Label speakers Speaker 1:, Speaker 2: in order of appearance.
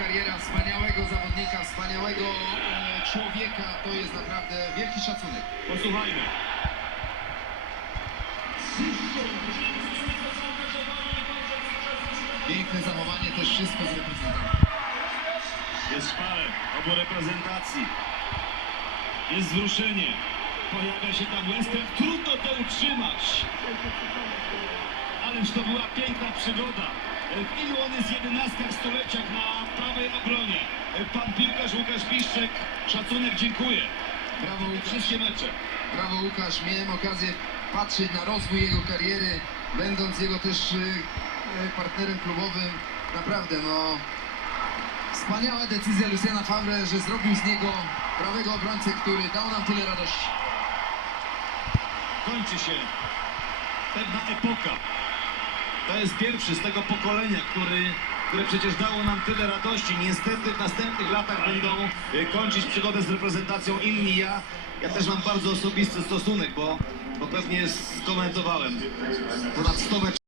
Speaker 1: kariera wspaniałego zawodnika, wspaniałego e, człowieka. To jest naprawdę wielki szacunek.
Speaker 2: Posłuchajmy.
Speaker 1: Piękne zachowanie, też wszystko z.
Speaker 2: Jest szparek obu reprezentacji. Jest wzruszenie. Pojawia się tam Western. Trudno to utrzymać. Ależ to była piękna przygoda. W ilu on jest w jedenastkach stuleciach na. Piłkarz Łukasz Piszczek. Szacunek, dziękuję.
Speaker 1: Brawo
Speaker 2: wszystkie mecze.
Speaker 1: Brawo Łukasz, miałem okazję patrzeć na rozwój jego kariery, będąc jego też e, e, partnerem klubowym. Naprawdę, no wspaniała decyzja Luciana Favre, że zrobił z niego prawego obrońcę, który dał nam tyle radości.
Speaker 2: kończy się pewna epoka. To jest pierwszy z tego pokolenia, który, które przecież dało nam tyle radości. Niestety w następnych latach będą e, kończyć przygodę z reprezentacją inni. Ja, ja też mam bardzo osobisty stosunek, bo, bo pewnie skomentowałem ponad 100 meczów.